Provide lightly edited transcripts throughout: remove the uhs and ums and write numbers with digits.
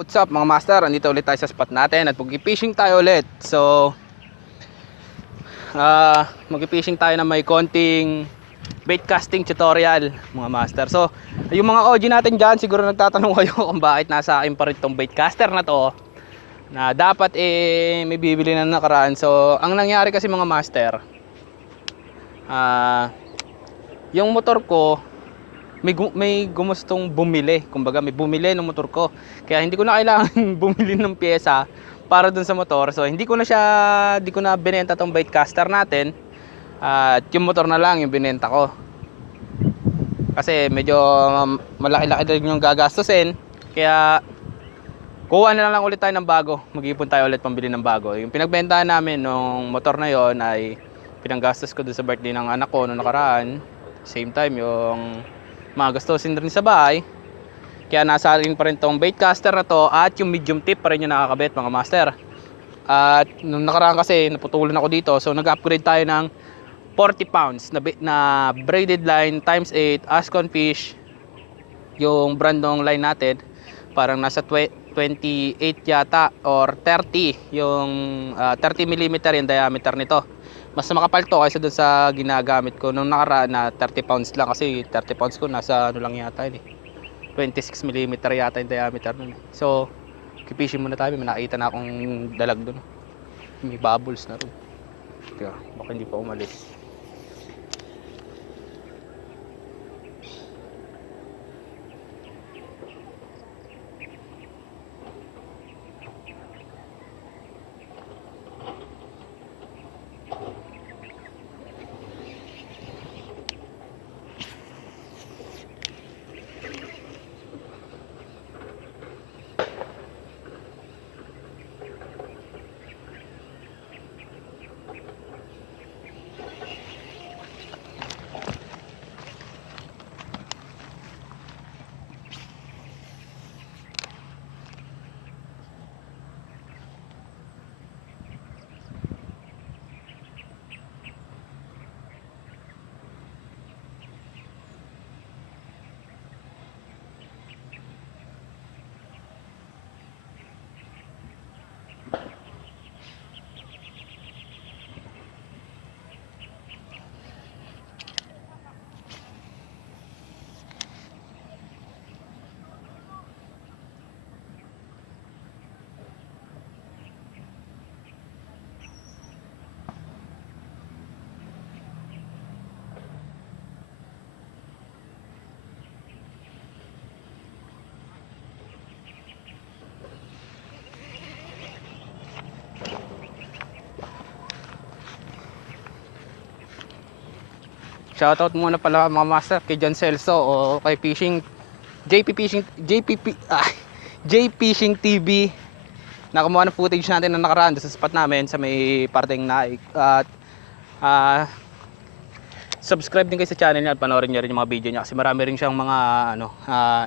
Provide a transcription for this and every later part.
What's up mga master, andito ulit tayo sa spot natin at mag-fishing tayo ulit. So mag-fishing tayo na may konting bait casting tutorial mga master. So yung mga OG natin dyan, siguro nagtatanong kayo kung bakit nasa akin pa rin tong bait caster na to, na dapat may bibili na nakaraan. So ang nangyari kasi mga master, yung motor ko may gumustong bumili, kumbaga may bumili ng motor ko, kaya hindi ko na kailangan bumili ng pyesa para dun sa motor. So hindi ko na binenta tong bait caster natin, at yung motor na lang yung binenta ko kasi medyo malaki-laki din yung gagastusin. Kaya kuha na lang ulit tayo ng bago, mag-ipon tayo ulit pambili ng bago. Yung pinagbentahan namin nung motor na yon ay pinanggastos ko dun sa birthday ng anak ko noong nakaraan. Same time yung mga gastusin rin sa bahay, kaya nasa akin pa rin tong bait caster na to, at yung medium tip pa rin yung nakakabit mga master. At nung nakaraan kasi naputulan ako dito, so nag-upgrade tayo ng 40 pounds na braided line times 8 Ascon Fish, yung brand ng line natin. Parang nasa 28 yata or 30 yung 30mm yung diameter nito. Mas makapal to kaysa dun sa ginagamit ko nung nakaraan na 30 pounds lang, kasi 30 pounds ko nasa ano lang yata yun 26mm yata yung diameter nun. So kipishing muna tayo, may nakita na akong dalag dun, may bubbles na rin. Teka, baka hindi pa umalis. Shoutout muna pala mga master kay John Celso o kay J Fishing TV. Nakamuha ng footage natin na nakaraan sa spot namin sa may parteng Naik. At subscribe din kayo sa channel niya at panoorin niyo rin yung mga video niya, kasi marami rin siyang mga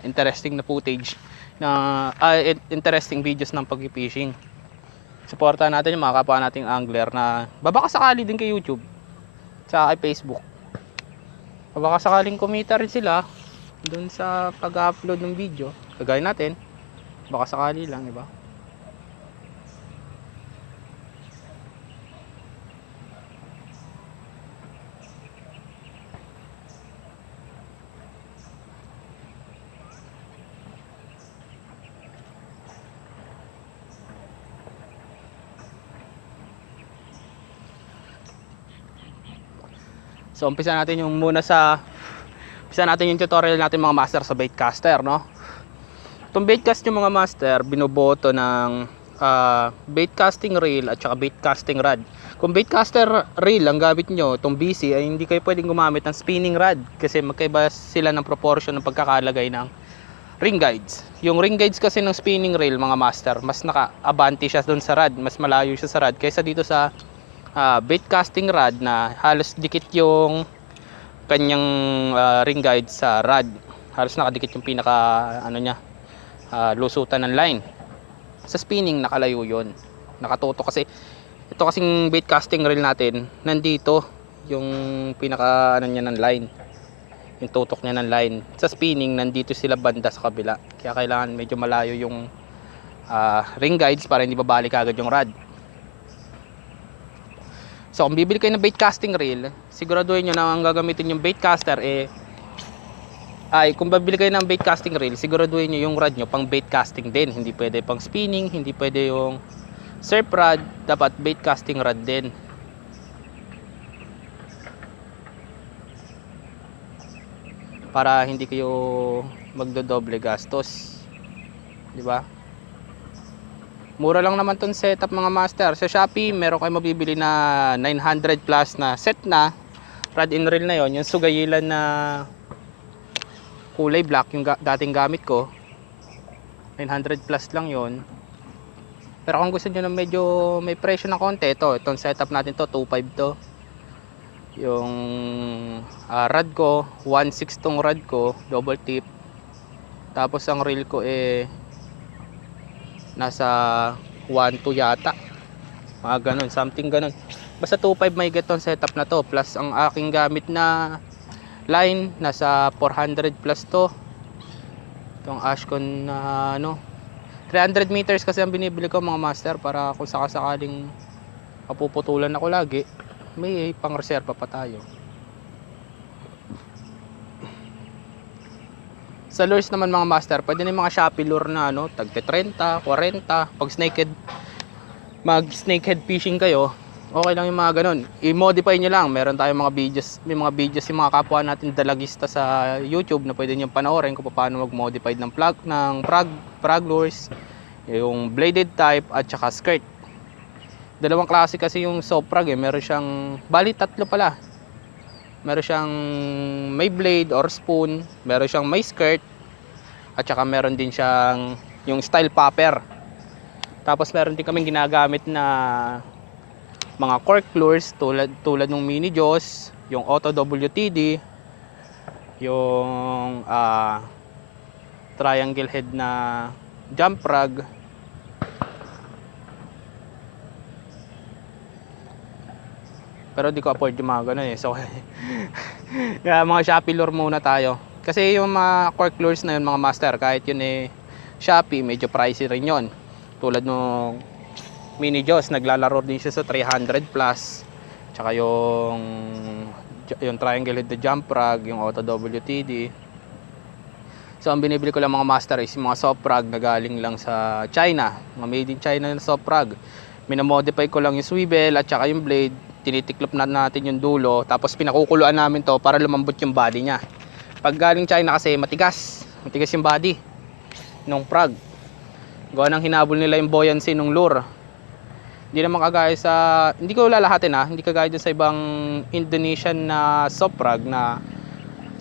interesting na footage na interesting videos ng pag-fishing. Suportahan natin yung mga kapwa nating angler na baka sakali din kay YouTube sa kay Facebook. Baka sakaling kumita rin sila dun sa pag-upload ng video kagaya natin, baka sakali lang, diba? So umpisa natin yung tutorial natin mga master sa bait caster, no? Itong bait cast yung mga master, binoboto ng bait casting reel at saka bait casting rod. Kung bait caster reel ang gamit nyo, itong BC, ay hindi kayo pwedeng gumamit ng spinning rod kasi magkaiba sila ng proportion ng pagkakalagay ng ring guides. Yung ring guides kasi ng spinning reel mga master, mas naka-abante siya doon sa rod, mas malayo siya sa rod kaysa dito sa bait casting rod na halos dikit yung kanyang ring guide sa rod. Halos nakadikit yung pinaka lusutan ng line. Sa spinning nakalayo yon, nakatutok, kasi ito kasing bait casting reel natin nandito yung pinaka niya ng line, yung tutok niya ng line. Sa spinning nandito sila banda sa kabila, kaya kailangan medyo malayo yung ring guides para hindi babalik agad yung rod. So kung bibili kayo ng bait casting reel, siguraduhin nyo na ang gagamitin yung bait caster kung bibili kayo ng bait casting reel, siguraduhin nyo yung rod nyo pang bait casting din. Hindi pwede pang spinning, hindi pwede yung surf rod, dapat bait casting rod din. Para hindi kayo magdodoble gastos. 'Di ba? Mura lang naman tong setup mga master. Sa Shopee, meron kayo mabibili na 900 plus na set na rod and reel na 'yon, yung sugayilan na kulay black yung dating gamit ko. 900 plus lang 'yon. Pero kung gusto niyo na medyo may presyo na konti, itong setup natin to, 2.5 to. Yung rod ko 1.6 tong rod ko, double tip. Tapos ang reel ko nasa 1.2 yata, mga ganun, something ganun. Basta 2.5 may get tong setup na to, plus ang aking gamit na line nasa 400 plus to. Itong Ashcon na 300 meters kasi ang binibili ko mga master, para kung sakasakaling mapuputulan ako lagi, may pang reserva pa tayo. Sa lures naman mga master, pwede na yung mga Shopee lure na tagte 30, 40. Pag snakehead fishing kayo, okay lang yung mga ganun. I-modify nyo lang. Meron tayong mga videos, may mga videos yung mga kapwa natin dalagista sa YouTube na pwede nyo panoorin kung paano mag-modify ng frog lures, yung bladed type at saka skirt. Dalawang klase kasi yung soft frog meron siyang, bali tatlo pala. Meron siyang may blade or spoon, meron siyang may skirt, at saka meron din siyang yung style popper. Tapos meron din kaming ginagamit na mga cork lures tulad ng mini jaws, yung auto WTD, yung triangle head na jump frog. Pero di ko afford yung mga ganun so kaya mga Shopee lure muna tayo, kasi yung mga cork lures na yun mga master, kahit yun Shopee, medyo pricey rin yun. Tulad nung mini jaws, naglalaro din siya sa 300 plus. Tsaka yung triangle head na jump frog, yung auto WTD. So ang binibili ko lang mga master is yung mga soft frog na galing lang sa China, mga made in China na soft frog. Minamodify ko lang yung swivel at saka yung blade, tinitiklop na natin yung dulo, tapos pinakukuluan namin to para lumambot yung body nya. Pag galing China kasi matigas yung body nung frog, gawa ng hinabol nila yung buoyancy nung lure. Hindi naman kagaya sa, hindi ko lalahatin hindi kagaya dun sa ibang Indonesian na soft frog na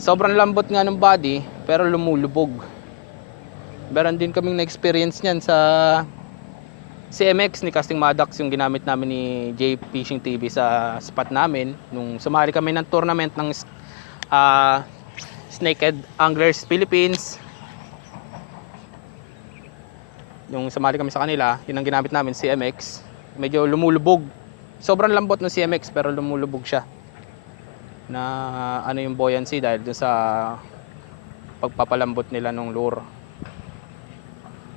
sobrang lambot nga ng body pero lumulubog. Meron din kaming na-experience niyan sa CMX ni Casting Maddox, yung ginamit namin ni J Fishing TV sa spot namin nung sumali kami ng tournament ng Snakehead Anglers Philippines. Yung sumali kami sa kanila, yun ang ginamit namin, CMX. Medyo lumulubog, sobrang lambot ng CMX pero lumulubog siya na yung buoyancy dahil dun sa pagpapalambot nila ng lure.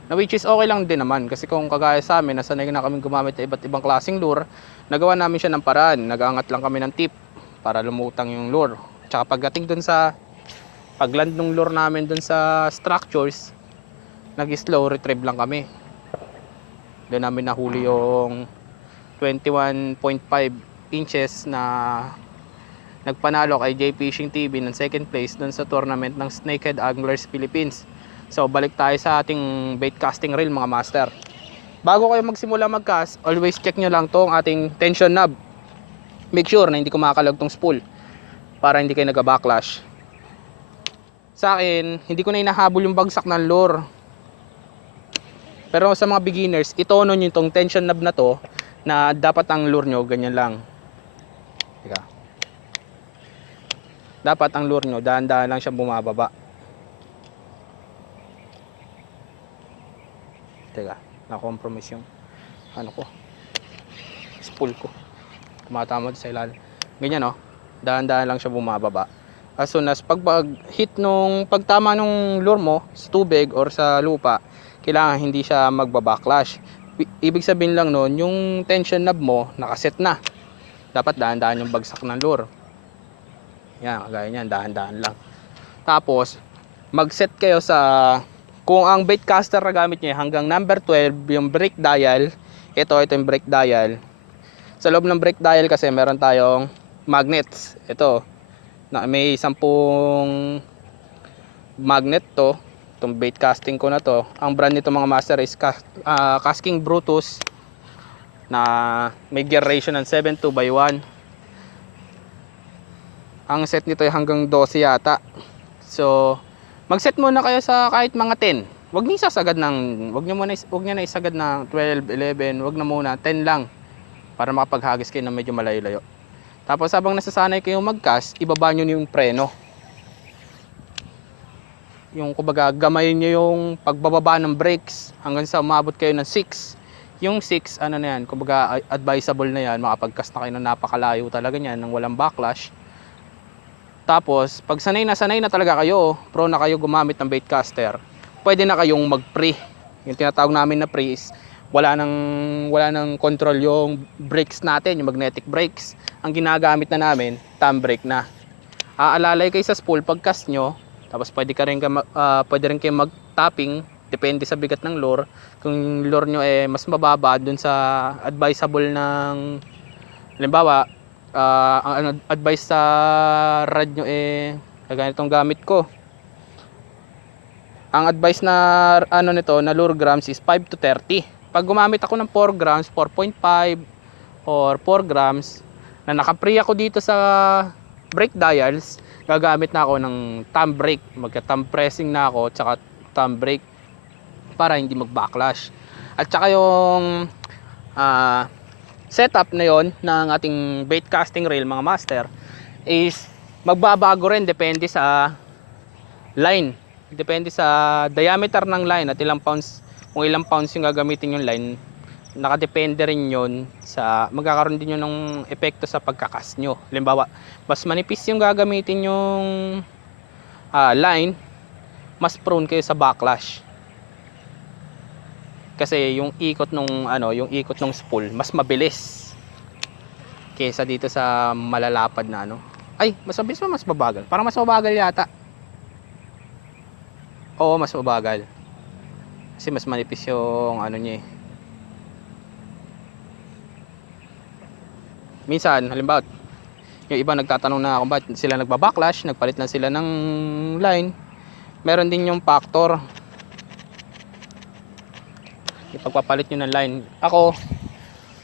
Na which is okay lang din naman, kasi kung kagaya sa amin, nasanay na kami gumamit ng iba't ibang klaseng lure, nagawa namin siya ng paraan. Nag-aangat lang kami ng tip para lumutang yung lure. Tsaka pagdating dun sa pagland ng lure namin dun sa structures, nag-slow retrieve lang kami. Doon namin nahuli yung 21.5 inches na nagpanalo kay J Fishing TV ng second place dun sa tournament ng Snakehead Anglers Philippines. So balik tayo sa ating bait casting reel mga master. Bago kayo magsimula mag-cast, always check nyo lang tong ating tension knob. Make sure na hindi kumakalag tong spool para hindi kayo nag-backlash. Sa akin, hindi ko na hinahabol yung bagsak ng lure. Pero sa mga beginners, itono nyo itong tension knob na to, na dapat ang lure nyo ganyan lang. Teka. Dapat ang lure nyo dahan-dahan lang siya bumababa. Teka, na-compromise yung spool ko. Tumatamad sa ilalim. Ganyan dahan-dahan lang siya bumababa. As soon as pag-hit nung pagtama nung lure mo sa tubig or sa lupa, kailangan hindi siya magba-backlash. Ibig sabihin lang noon, yung tension knob mo nakaset na. Dapat dahan-dahan yung bagsak ng lure. Yan, kagaya niyan, dahan-dahan lang. Tapos mag-set kayo sa, kung ang bait caster na gamit niyo hanggang number 12 yung brake dial. Ito yung brake dial. Sa loob ng brake dial kasi meron tayong magnets. Ito na may 10 magnet to. Itong bait casting ko na to, ang brand nito mga master is Casking Brutus, na may gear ratio ng 7:2/1. Ang set nito ay hanggang 12 yata. So mag-set muna kayo sa kahit mga 10. Wag niyo sasagad ng, wag niyo na isagad ng 12, 11, wag na muna 10 lang para makapaghagis kayo ng medyo malayo-layo. Tapos habang nasasanay kayo mag-cast, ibaba niyo yung preno. Yung kumbaga gamayin nyo yung pagbababa ng brakes hanggang sa umabot kayo ng 6. Yung 6 ano na yan, kumbaga advisable na yan, makapagcast na kayo ng napakalayo talaga niyan nang walang backlash. Tapos pag sanay na talaga kayo, pro na kayo gumamit ng bait caster, pwede na kayong mag-pre. Yung tinatawag namin na pre is wala nang control yung brakes natin, yung magnetic brakes. Ang ginagamit na namin, thumb brake na. Aalalay kayo sa spool pag-cast nyo. Tapos pwede rin kayo mag-tapping, depende sa bigat ng lure. Kung lure nyo mas mababa dun sa advisable ng, halimbawa, ang advice sa rad nyo kagaya itong gamit ko. Ang advice na nito na lure grams is 5 to 30. Pag gumamit ako ng 4 grams, 4.5 or 4 grams na naka-pre ako dito sa brake dials, gagamit na ako ng thumb brake, magka-thumb pressing na ako tsaka thumb brake para hindi mag-backlash. At tsaka yung setup na yon ng ating bait casting reel mga master is magbabago rin depende sa line, depende sa diameter ng line at ilang pounds, kung ilang pounds yung gagamitin yung line, nakadepende rin yon sa magkakaroon din yun ng epekto sa pagkakas nyo. Halimbawa, mas manipis yung gagamitin yung line, mas prone kayo sa backlash. Kasi yung ikot nung spool mas mabilis kaysa dito sa malalapad na Ay, mas mabilis ba mas mabagal? Parang mas mabagal yata. Oo, mas mabagal. Kasi mas manipis yung niya Minsan, halimbawa, yung iba nagtatanong na kung bakit sila nagbabacklash, nagpalit lang sila ng line. Meron din yung factor, yung pagpapalit nyo ng line. Ako,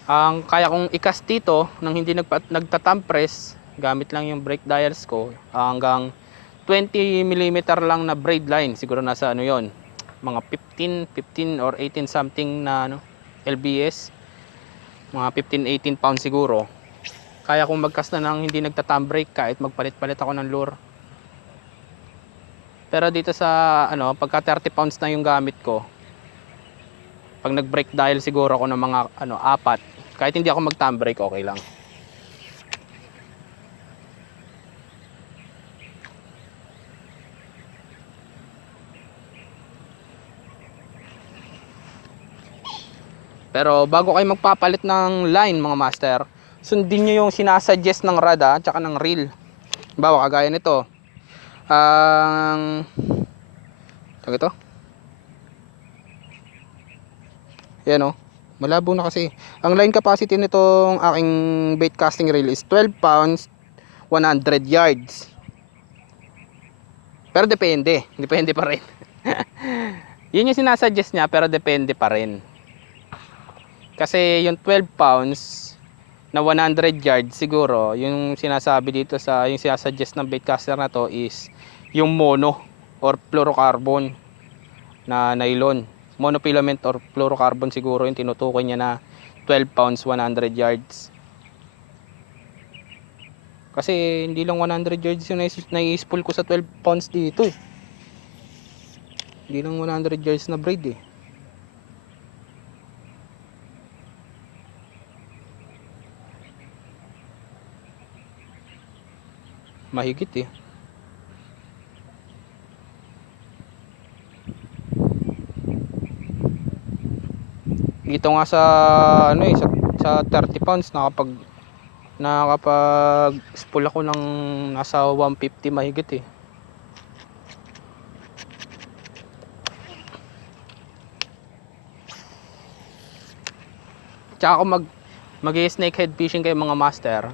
ang kaya kong i-cast dito nang hindi nagta-thumb press, gamit lang yung brake dials ko, hanggang 20mm lang na braid line. Siguro nasa yon, mga 15 or 18 something na LBS, mga 15-18 pounds siguro. Kaya kong mag-cast na nang hindi nagta-thumb brake kahit magpalit-palit ako ng lure. Pero dito sa pagka 30 pounds na yung gamit ko, pag nag-brake dial siguro ako ng mga 4, kahit hindi ako mag-thumb brake, okay lang. Pero bago kayo magpapalit ng line mga master, sundin nyo yung sinasuggest ng rad at saka ng reel. Bawa kagaya nito, ito yan malabo na kasi. Ang line capacity nitong aking bait casting reel is 12 pounds 100 yards. Pero depende pa rin. Yun yung sinasuggest niya, pero depende pa rin. Kasi yung 12 pounds na 100 yards siguro, yung sinasabi dito yung sinasuggest ng bait caster na to is yung mono or fluorocarbon na nylon. Monofilament or fluorocarbon siguro yung tinutukoy niya na 12 pounds 100 yards. Kasi hindi lang 100 yards yung nai-spool ko sa 12 pounds dito Hindi lang 100 yards na braid mahigit Dito nga sa ano eh, sa 30 pounds nakapag spool ako ng nasa 150 mahigit eh. Tsaka kung snakehead fishing kayo mga master,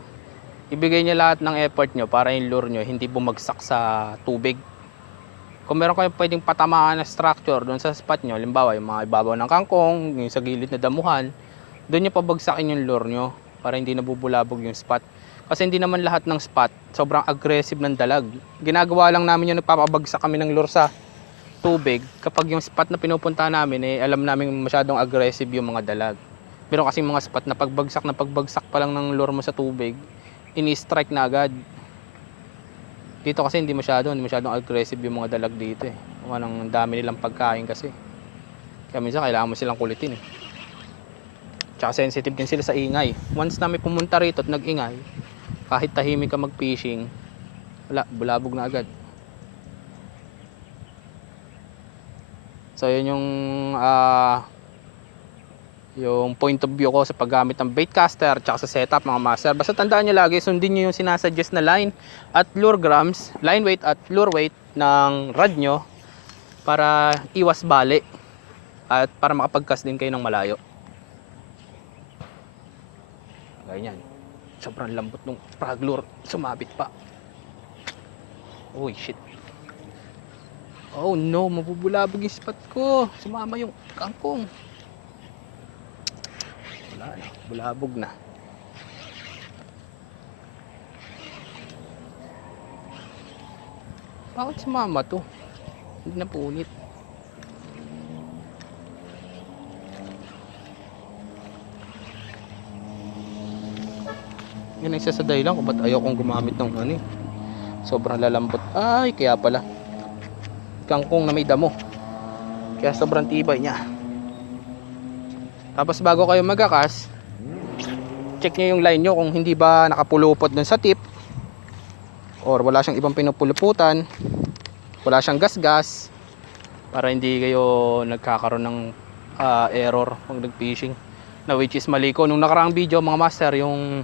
ibigay niyo lahat ng effort nyo para yung lure nyo hindi bumagsak sa tubig. Kung meron kayong pwedeng patamaan na structure doon sa spot nyo, halimbawa yung mga ibabaw ng kangkong, yung sa gilid na damuhan, doon nyo pabagsakin yung lure nyo para hindi nabubulabog yung spot. Kasi hindi naman lahat ng spot sobrang aggressive ng dalag. Ginagawa lang namin yung nagpapabagsak kami ng lure sa tubig kapag yung spot na pinupunta namin eh alam namin masyadong aggressive yung mga dalag. Pero kasi mga spot na pagbagsak pa lang ng lure mo sa tubig, ini-strike na agad. Dito kasi hindi masyadong aggressive yung mga dalag dito eh. Ang dami nilang pagkain kasi. Kaya minsan kailangan mo silang kulitin eh. Tsaka sensitive din sila sa ingay. Once na may pumunta rito at nag-ingay, kahit tahimik ka mag-fishing, wala, bulabog na agad. So yun yung point of view ko sa paggamit ng baitcaster tsaka sa setup mga master. Basta tandaan nyo lagi, sundin nyo yung sinasuggest na line at lure grams, line weight at lure weight ng rod nyo para iwas bali at para makapag-cast din kayo ng malayo. Ganyan. Sobrang lambot ng frog lure, sumabit pa. Uy, shit. Oh no, mabubulabog yung spot ko. Sumama yung kangkong. Wala na, bulabog na. Bakit sumama to? Hindi na punit. Yan ang isa sa dahilan kung ba't ayaw kong gumamit ng ano eh. Sobrang lalambot. Ay, kaya pala. Kangkong na may damo. Kaya sobrang tibay niya. Tapos bago kayo magakas, check nyo yung line nyo kung hindi ba nakapulupot dun sa tip or wala siyang ibang pinupuluputan, wala siyang gas-gas, para hindi kayo nagkakaroon ng error pag nag-fishing, na which is mali ko. Nung nakaraang video mga master, yung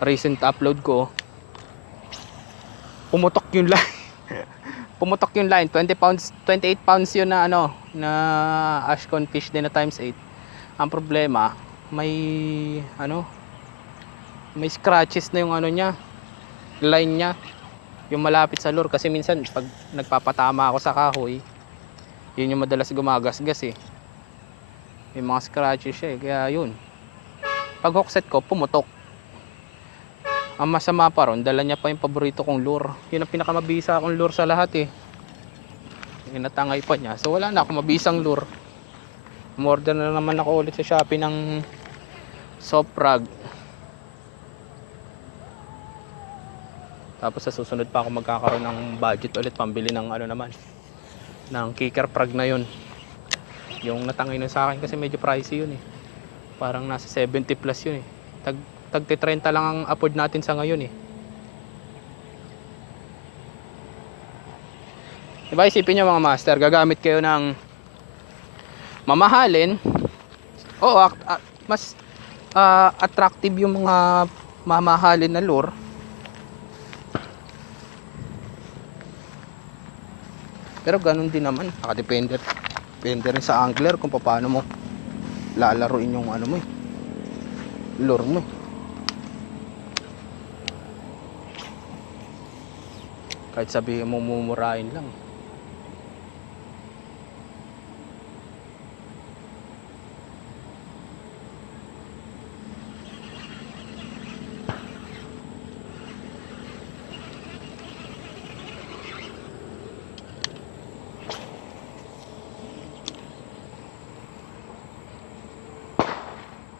recent upload ko, pumutok yung line. Pumutok yung line, 28 pounds yun na na Ashcon fish din na times 8. Ang problema, may scratches na yung niya, line niya, yung malapit sa lure. Kasi minsan pag nagpapatama ako sa kahoy, yun yung madalas gumagasgas eh, may mga scratches siya eh. Kaya yun, pag hookset ko pumutok. Ang masama pa ron, dala niya pa yung paborito kong lure. Yun ang pinakamabisa akong lure sa lahat eh, yung natangay pa niya. So wala na akong mabisang lure. Umorder na naman ako ulit sa Shopee ng soft rag. Tapos sa susunod pa ako magkakaroon ng budget ulit pambili ng ng kicker frog na yun. Yung natangay na sa akin kasi medyo pricey yun eh. Parang nasa 70 plus yun eh. Tag 30 lang ang afford natin sa ngayon eh. Diba, isipin nyo mga master, gagamit kayo ng mamahalin. Oo, mas attractive yung mga mamahalin na lure. Pero ganun din naman, nakadepende rin sa angler kung paano mo lalaruin yung mo eh, lure mo eh. Kahit sabihin mo mumurahin lang.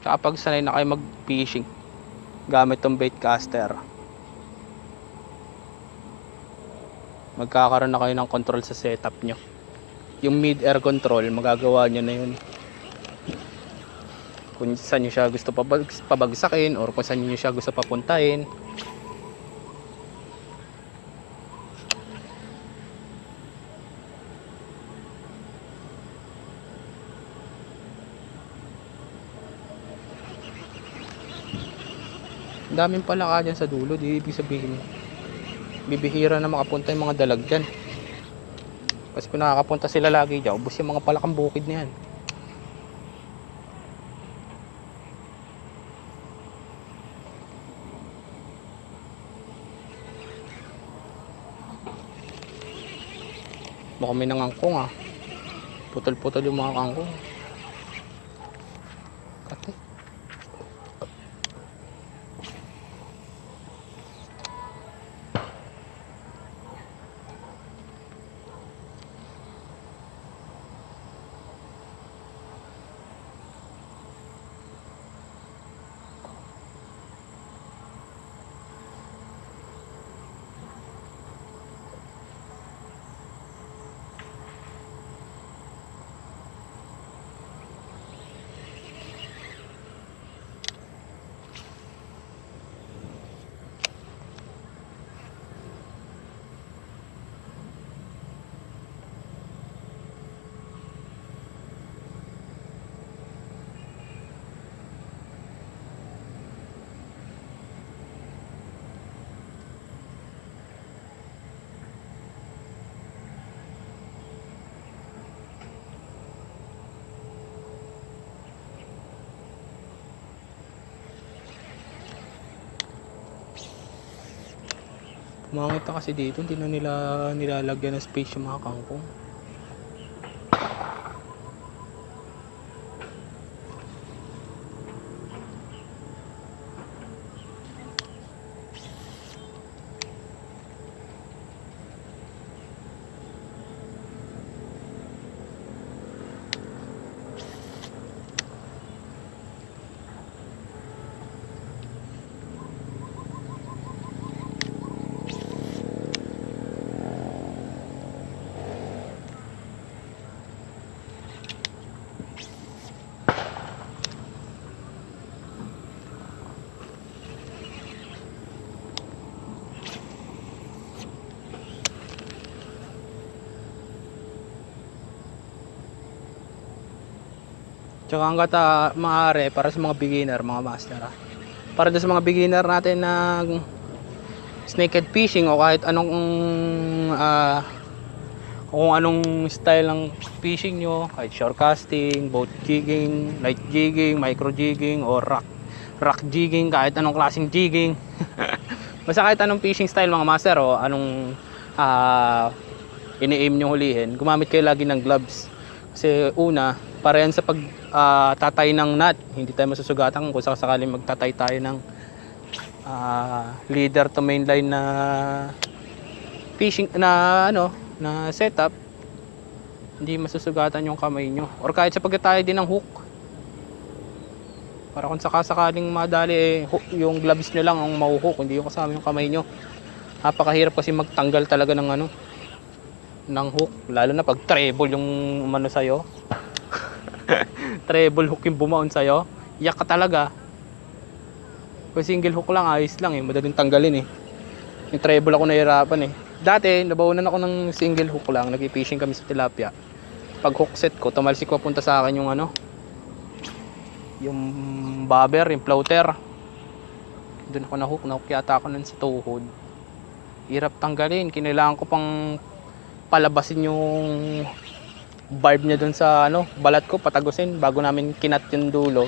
Kapag sanay na kayo mag fishing gamit tong bait caster, magkakaroon na kayo ng control sa setup nyo. Yung mid air control magagawa nyo na yun kung saan nyo siya gusto pabagsakin or kung saan nyo siya gusto papuntahin. Ang daming palaka dyan sa dulo, di ibig sabihin bibihira na makapunta yung mga dalag dyan. Kasi kung nakakapunta sila lagi dyan, ubos yung mga palakang bukid na yan. Baka may nangangkong ah. Putol-putol yung mga kangkong. Kate. Makakita kasi dito, hindi na nila nilalagyan ng space yung mga kangkong. Tsaka hanggat maaari para sa mga beginner, mga master para doon sa mga beginner natin na snakehead fishing o kahit anong kung anong style ng fishing nyo, kahit shore casting, boat jigging, light jigging, micro jigging o rock jigging, kahit anong klaseng jigging. Basta kahit anong fishing style mga master o anong ini-aim nyo hulihin, gumamit kayo lagi ng gloves. Kasi una, para yan sa pag tatay ng knot, hindi tayo masusugatan kung sakaling magtatay tayo ng leader to mainline na fishing na na setup, hindi masusugatan yung kamay nyo. Or kahit sa pagtatay din ng hook, para kung sakaling madali yung gloves nyo lang ang mahuhook, hindi yung kasama yung kamay nyo. Napakahirap kasi magtanggal talaga ng ng hook, lalo na pag treble yung umano sa'yo. Treble hook yung bumaon sa'yo, yak ka talaga. Kung single hook lang, ayos lang madaling tanggalin yung treble ako nahirapan dati nabawanan ako ng single hook lang, nag-fishing kami sa tilapia. Pag hook set ko, tumalsik ko punta sa akin yung yung bobber, yung floater. Doon ako na-hook yata ako nun sa tuhod. Hirap tanggalin, kinailangan ko pang palabasin yung barb niya dun sa balat ko, patagusin bago namin kinat yung dulo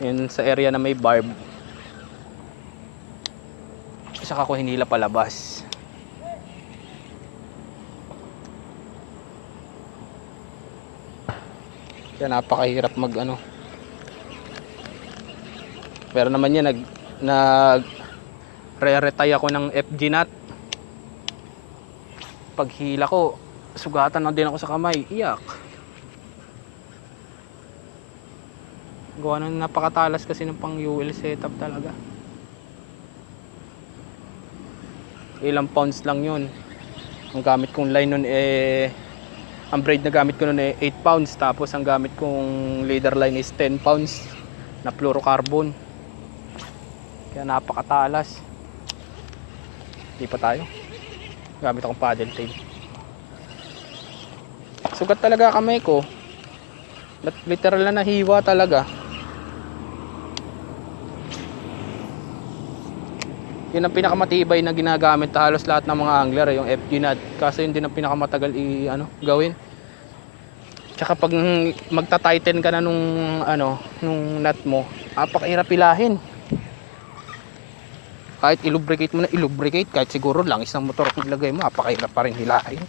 yun sa area na may barb. Saka ko hinila palabas. Kaya napakahirap pero naman yan nag re-retire ako ng FG knot. Paghila ko, sugatan na din ako sa kamay, iyak. Gawa ng napakatalas kasi ng pang UL setup talaga. Ilang pounds lang yun. Ang gamit kong line nun ang braid na gamit ko nun 8 pounds. Tapos ang gamit kong leader line is 10 pounds na fluorocarbon. Kaya napakatalas. Di pa tayo. Gamit akong paddle tail. Sugat talaga kamay ko. Literal na nahiwa talaga. Yun ang pinakamatibay na ginagamit halos lahat ng mga angler, yung FG nut. Kaso yun din ang pinakamatagal gawin. Tsaka pag magta-tighten ka na nung nut mo, apakahirap pilahin. Kahit i-lubricate mo na i-lubricate, kahit siguro lang isang motor kung ilagay mo, apakahirap pa rin hilahin.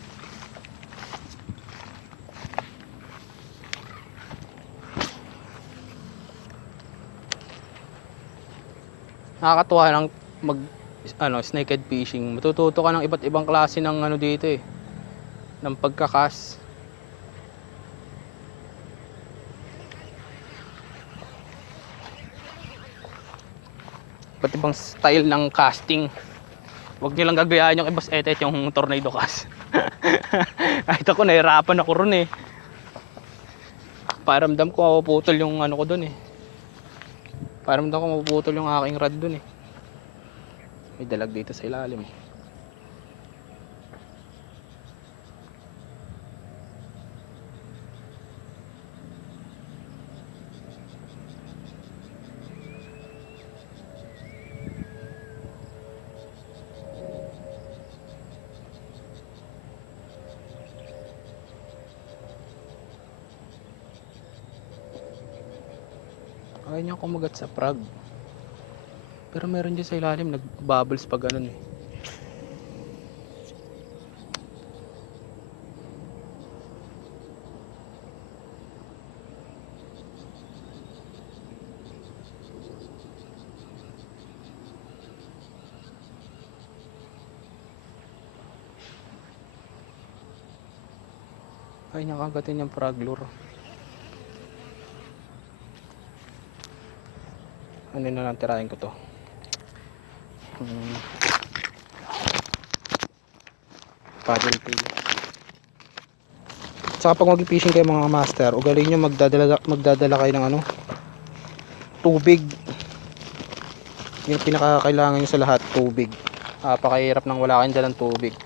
Nakakatuwa lang mag snakehead fishing. Matututo ka ng iba't ibang klase ng dito ng pagkakas. Iba't ibang style ng casting. Huwag nyo lang gagayahin yung Boss Etet yung tornado cast. Kahit ako nahirapan ako ron Paramdam ko mapuputol yung ko dun Paramdam ko mapuputol yung aking rod dun May dalag dito sa ilalim Ayaw niya kumagat sa frog. Pero meron dyan sa ilalim, nag-bubbles pa ganun Ayaw niya kagatin yung frog lure. Ano na lang tirahin ko to. Paddle tail. Saka pag mag-fishing kayo mga master, ugaling nyo magdadala kayo ng tubig. Yung pinakakailangan nyo sa lahat, tubig. Napakahirap nang wala kayong dalang tubig.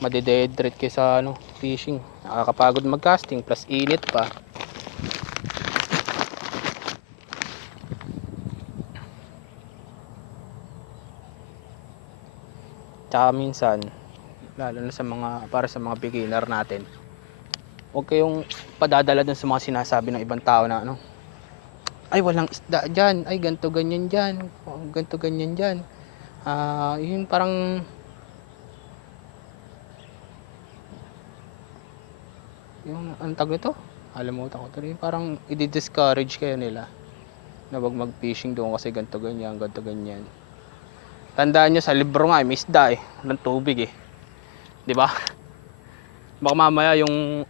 Made-dehydrate kayo sa fishing. Nakakapagod mag-casting plus init pa. Tsaka minsan, lalo na para sa mga beginner natin, huwag kayong padadala dun sa mga sinasabi ng ibang tao na ay walang isda dyan, ay ganto ganyan dyan, ganto ganyan dyan. Yung parang yung ang tag nito, alam mo ko yung parang i-discourage kayo nila na wag mag-fishing doon kasi ganto ganyan, ganto ganyan. Tandaan nyo sa libro nga may isda ng tubig 'di ba? Baka mamaya yung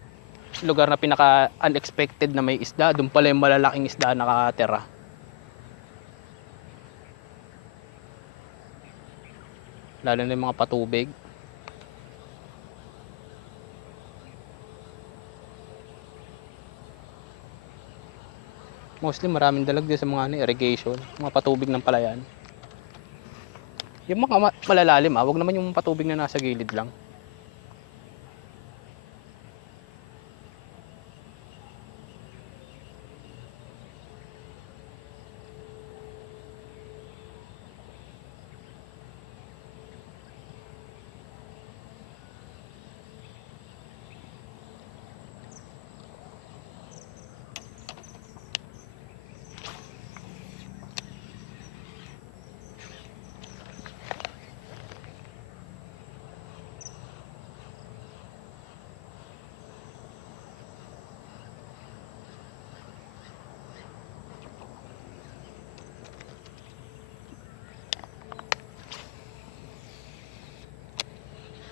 lugar na pinaka unexpected na may isda, doon pala yung malalaking isda nakatira. Lalo na yung mga patubig. Mostly maraming dalag din sa mga irrigation, mga patubig ng palayan. Yung mga malalalim wag naman yung patubig na nasa gilid lang.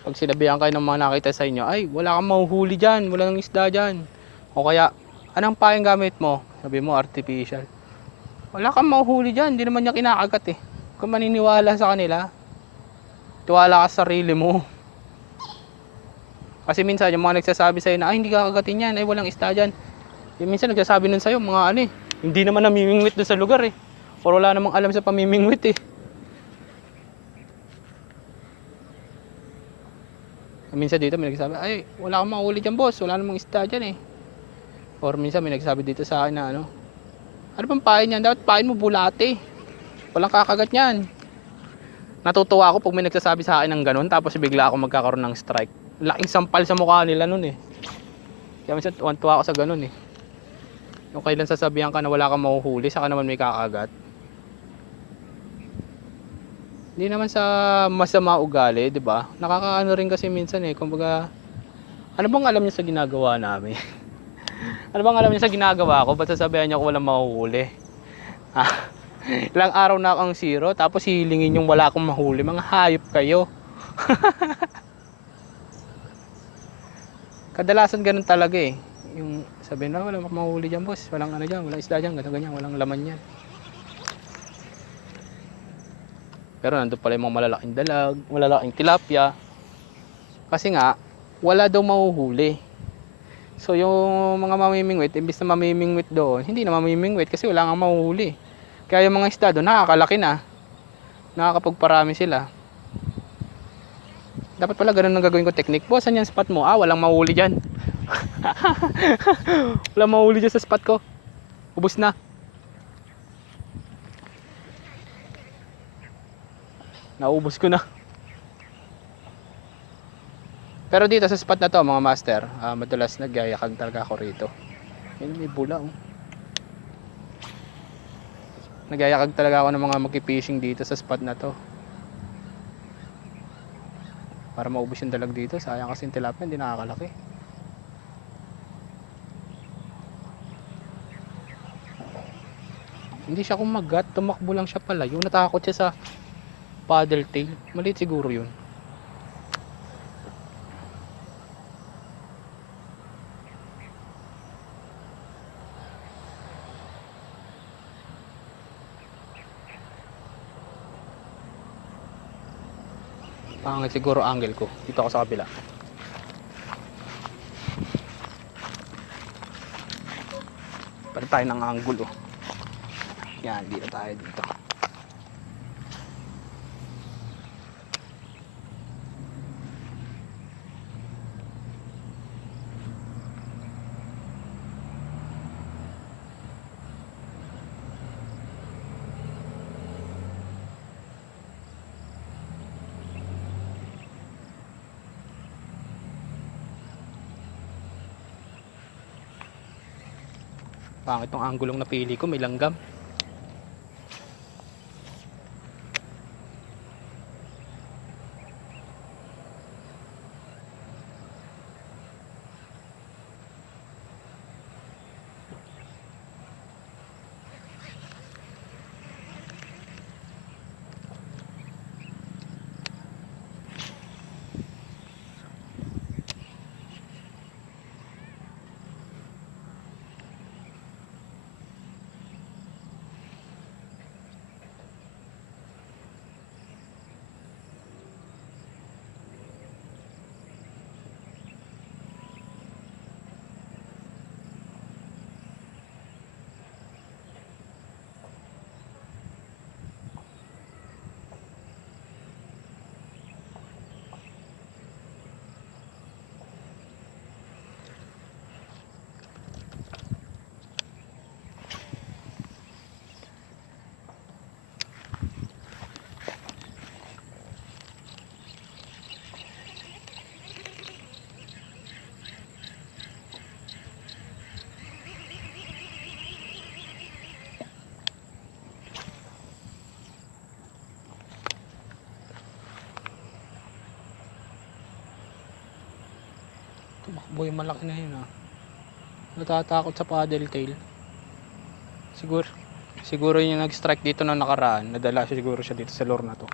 Pag sinabihan kayo ng mga nakita sa inyo, ay wala kang mahuhuli dyan, wala nang isda dyan, o kaya anong paeng gamit mo, sabi mo artificial, wala kang mahuhuli dyan, hindi naman niya kinakagat kung maniniwala sa kanila, tiwala ka sa sarili mo. Kasi minsan yung mga nagsasabi sa'yo na ay hindi kakagatin yan, ay walang isda dyan, yung minsan nagsasabi nun sa'yo mga hindi naman namimingwit dun sa lugar or wala namang alam sa pamimingwit Minsan dito may nagsasabi, ay wala kang mahuli dyan boss, wala namang isda dyan Or minsan may nagsasabi dito sa akin na ano bang pain yan, dapat pain mo bulate. Walang kakagat niyan. Natutuwa ako pag may nagsasabi sa akin ng ganun, tapos bigla ako magkakaroon ng strike. Laking sampal sa mukha nila nun eh. Kaya minsan tuwa ako sa ganun eh. Yung kailan sasabihan ka na wala kang mahuhuli, saka naman may kakagat. Hindi naman sa masama ugali, 'di ba? Nakakaano rin kasi minsan eh, kumbaga, ano bang alam niya sa ginagawa namin? Ano bang alam niya sa ginagawa ko? Ba't sasabihan niya ko walang mahuhuli? Ah, ilang araw na akong zero, tapos hihilingin yung wala akong mahuli. Mga hayop kayo. Kadalasan ganun talaga eh. Yung sabihin na wala akong mahuli dyan boss, walang ano dyan, walang isda dyan, ganyan, ganyan, walang laman yan. Pero nandun pala yung mga malalaking dalag, malalaking tilapia. Kasi nga, wala daw mahuhuli. So yung mga mamimingwit, imbis na mamimingwit doon, hindi na mamimingwit kasi wala nga mahuhuli. Kaya yung mga isda doon, nakakalaki na. Nakakapagparami sila. Dapat pala ganun ang gagawin ko technique. Boss, saan yung spot mo? Ah, walang mahuli dyan. Walang mahuli dyan sa spot ko. Ubus na. Naubos ko na. Pero dito sa spot na to mga master, madalas nagyayakag talaga ako rito. Yan, may bula oh. Nagyayakag talaga ako ng mga magki-fishing dito sa spot na to. Para maubos yung dalag dito. Sayang kasi yung tilapia, hindi nakakalaki. Hindi siya kumagat, tumakbo lang siya pala. Yung natakot siya sa paddle tail. Maliit siguro yun. Pangit siguro angle ko. Dito ako sa kabila. Palit tayo ng angulo. Yan, dito tayo dito. Pangit tong anggulong napili ko, may langgam. Tumakbo yung malaki na yun ah. Natatakot sa paddle tail. Siguro yung nag-strike dito na nakaraan. Nadala siguro siya dito sa lure na to.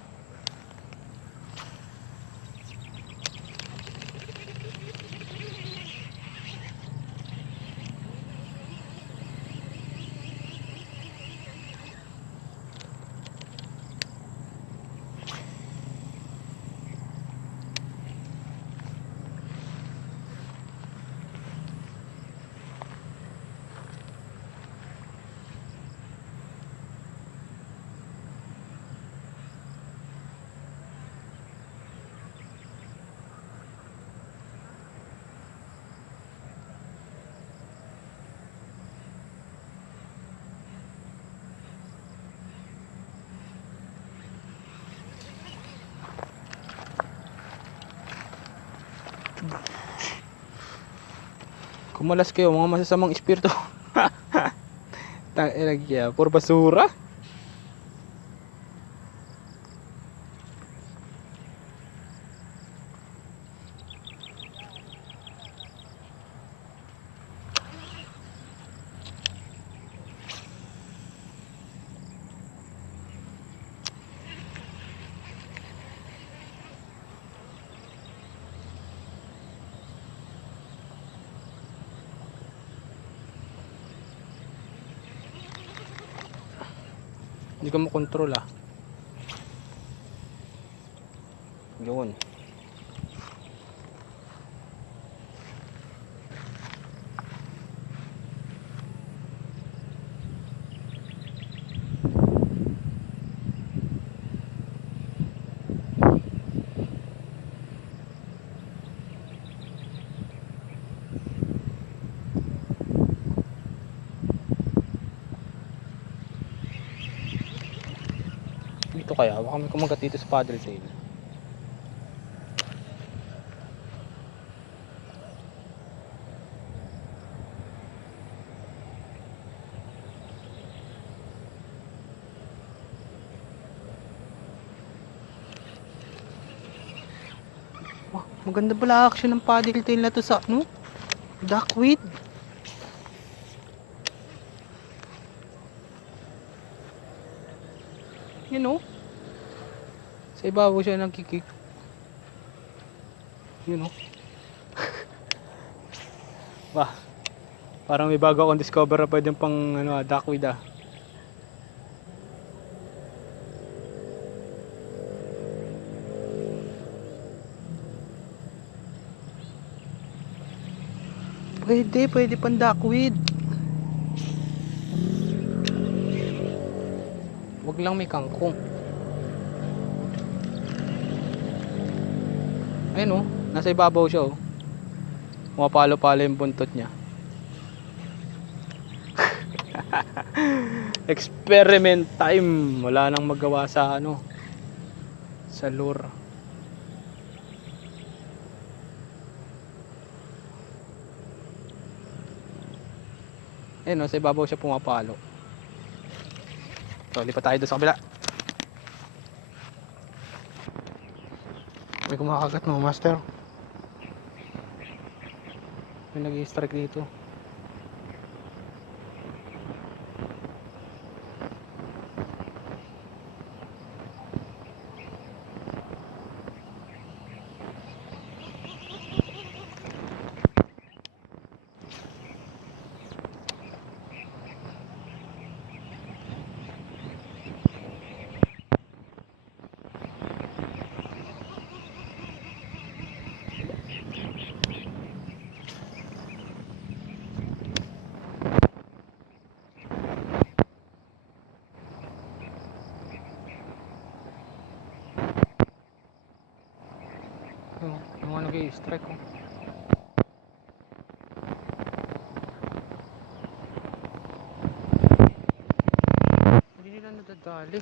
Umalas kayo mga masasamang espiritu. Tangina kaya, puro basura. Hindi ko makontrol ah. Yun. Dito kaya, baka may kumagat dito sa paddle tail. Wah, maganda pala action ng paddle tail na to sa ano? Duckweed. You know? Sa ibabaw siya nagkikik. You know? Wah, parang may bago akong discover na pwedeng pang ano, duckweed ah. Pwede pang duckweed. Wag lang may kangkong. Ayun oh, nasa ibabaw siya oh. Pumapalo-palo yung buntot niya. Experiment time. Wala nang magawa sa ano, sa lure. Ayun oh, sa ibabaw siya pumapalo. So, lipat tayo doon sa kabila. May kumakagat mo, master. May nag-i-strike dito. Yung mga nag-i-strike oh. Hindi nila nadadali.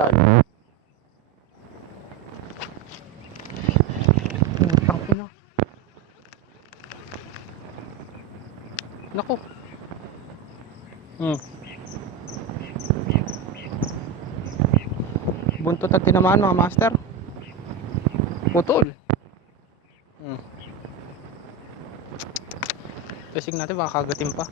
Yan. Tangina. Nako. Buntot at tinamaan mga master. Putol. Testing natin baka kagatin pa.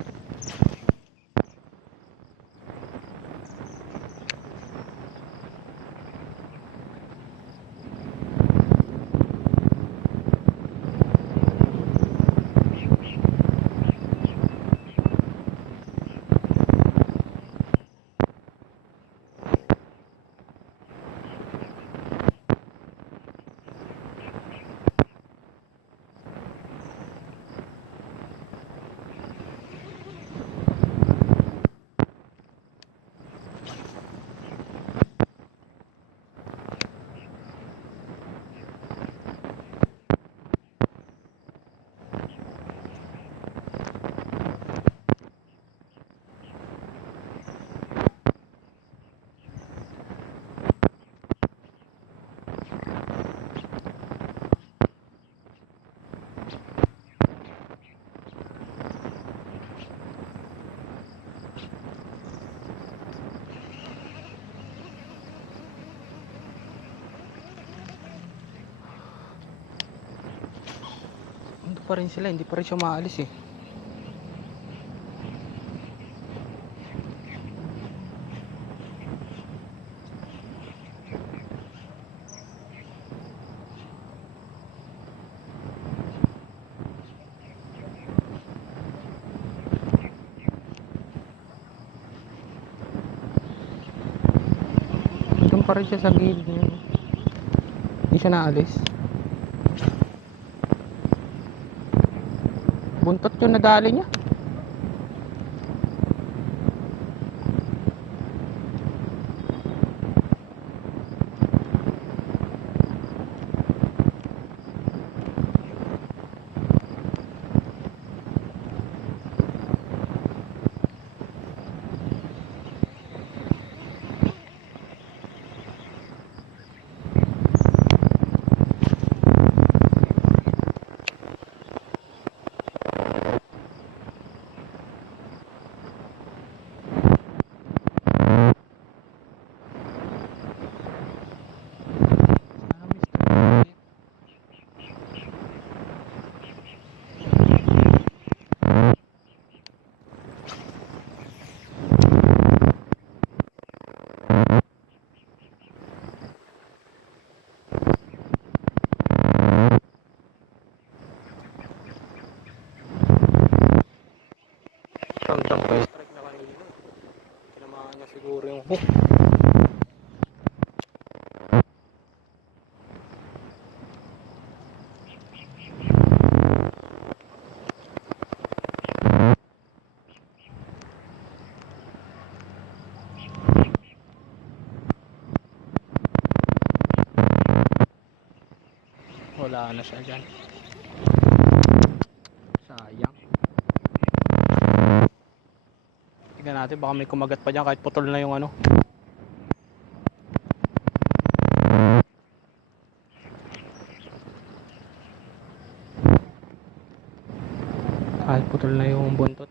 pa rin sila, hindi pa rin siya maalis eh. Doon pa rin siya sa gilid niya. Hindi siya naalis. Buntot yung nadali niya. Tantang pa strike na kanina. Tinamaan niya siguro yung hook. Wala na siya dyan. Sayang. Tignan natin, baka may kumagat pa dyan kahit putol na yung ano. Kahit putol na yung buntot.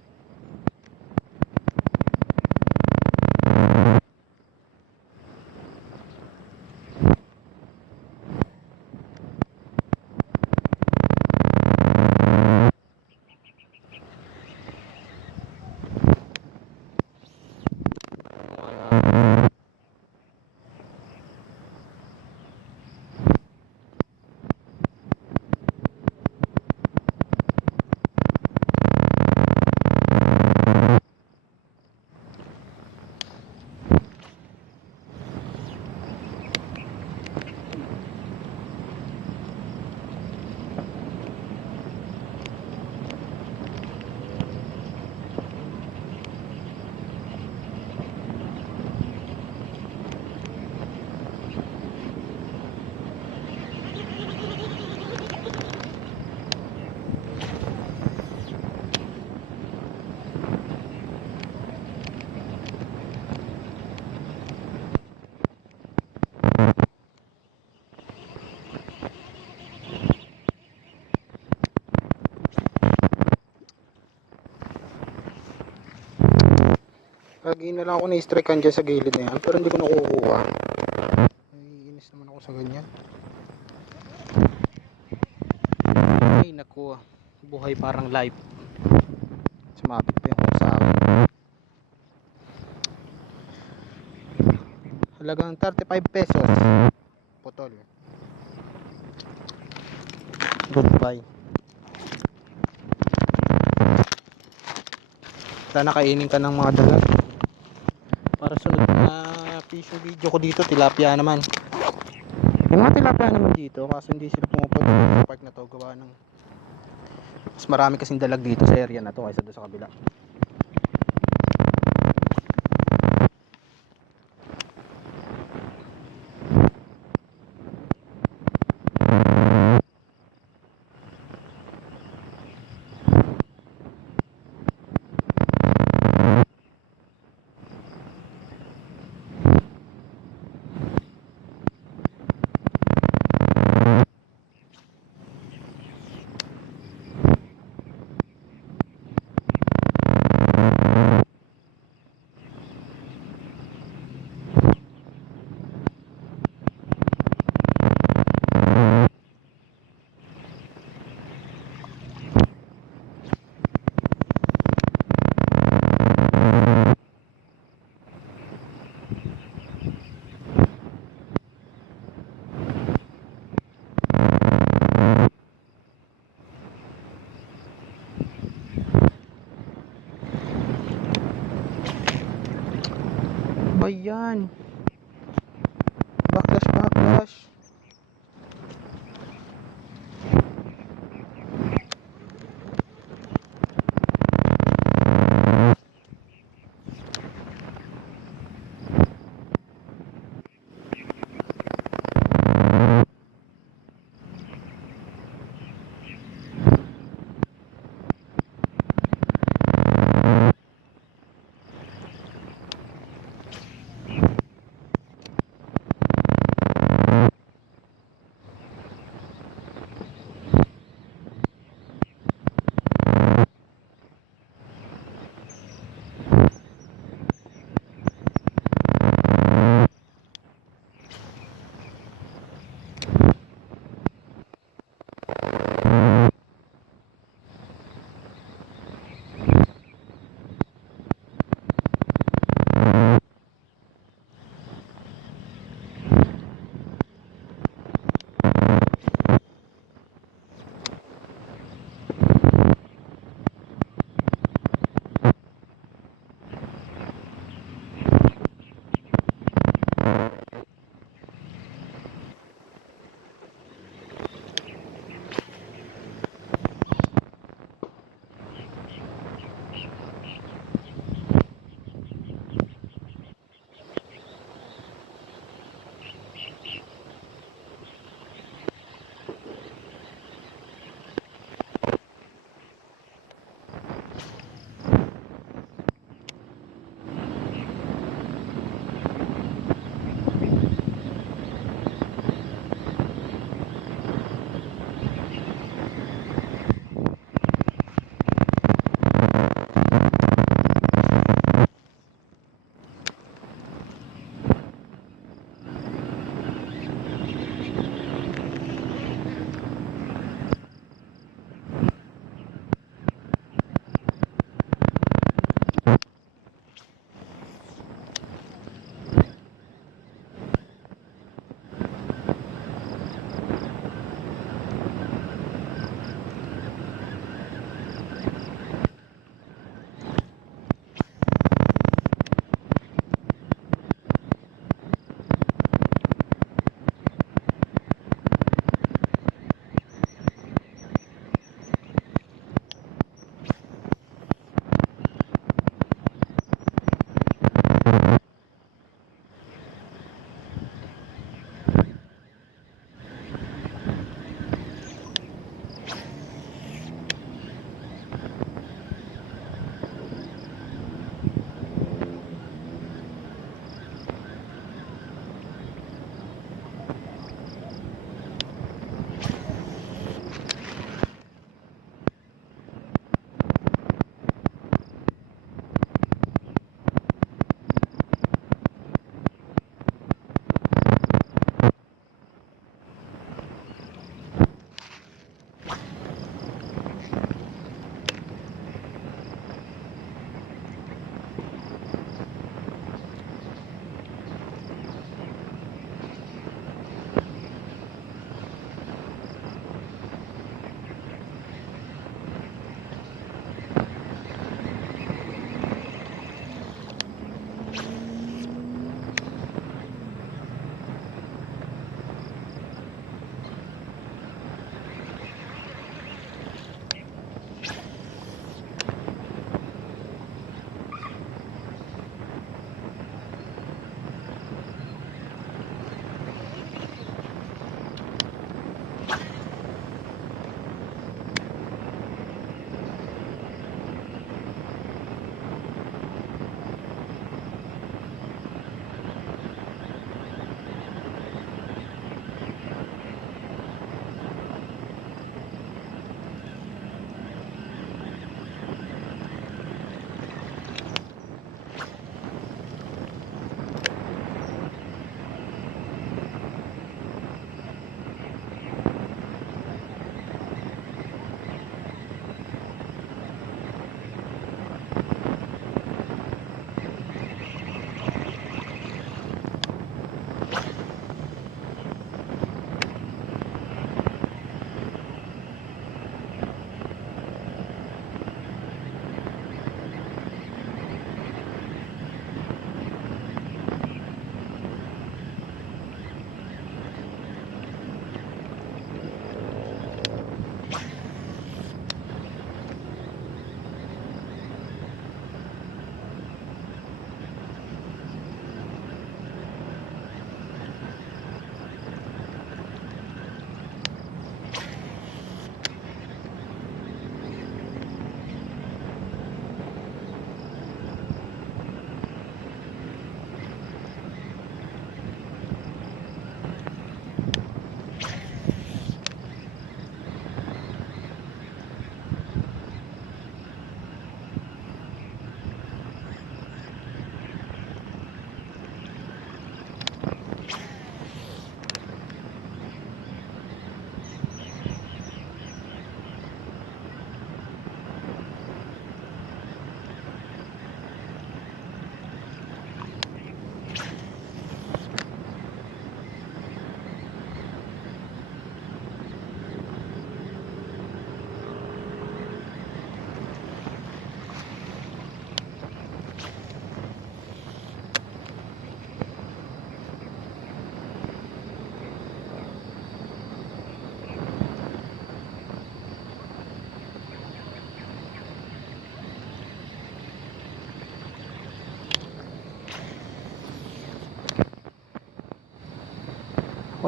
Lagi na lang ako na-strikean dyan sa gilid na yan, pero hindi ko nakukuha. Naiinis naman ako sa ganyan. Ay naku, buhay parang live. Sumabit pa yung sa akin. Halagang 35 pesos. Putol. Goodbye. Sana kainin ka ng mga dagat. Para sunod na fishing video ko dito, tilapia naman. Yung mga tilapia naman dito, kaso hindi sila pumupunta sa park na to, gawa ng mas marami kasing dalag dito sa area na to kaysa doon sa kabila. ba yan? Backlash, backlash.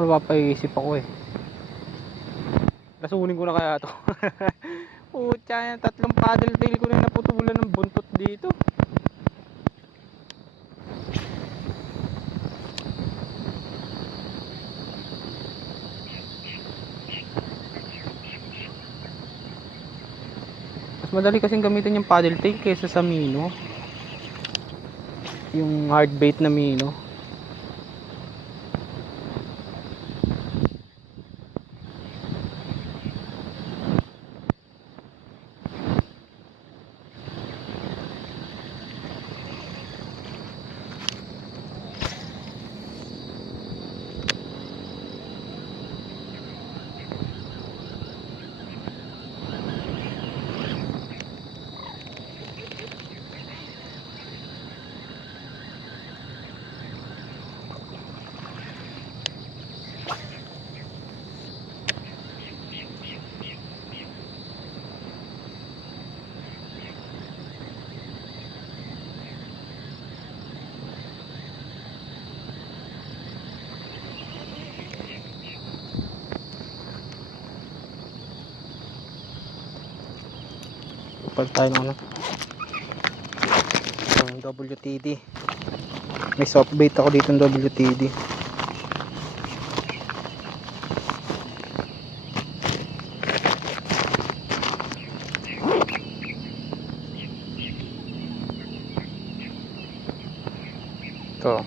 Ako napapaisip ako eh. Lasunin ko na kaya to. Putya, tatlong paddle tail ko na naputulan ng buntot dito. Mas madali kasing gamitin yung paddle tail kaysa sa mino. Yung hard bait na mino. Palit tayo ng ano, ng WTD. May soft bait ako dito ng WTD. Ito.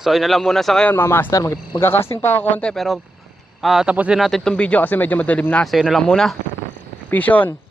So yun na lang muna sa ngayon mga master. Magka-casting pa ako konti pero tapos din natin itong video kasi medyo madilim na. So yun na lang muna. Peace on.